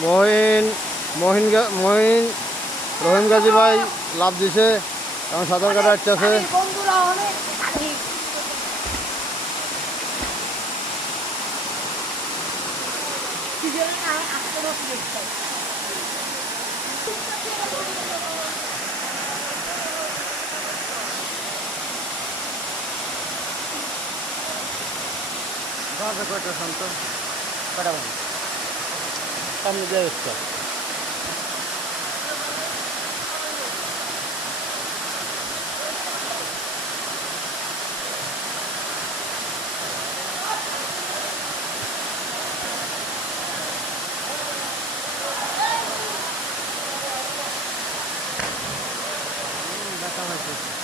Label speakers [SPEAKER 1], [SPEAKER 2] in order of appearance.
[SPEAKER 1] মহিন মহিন গা- মহিন রহিম গাজী ভাই লাভ দিছে এখন সাঁতার কাটা কয়টা শান্ত? কটা বাজে? Tam nie jest to. Thank you.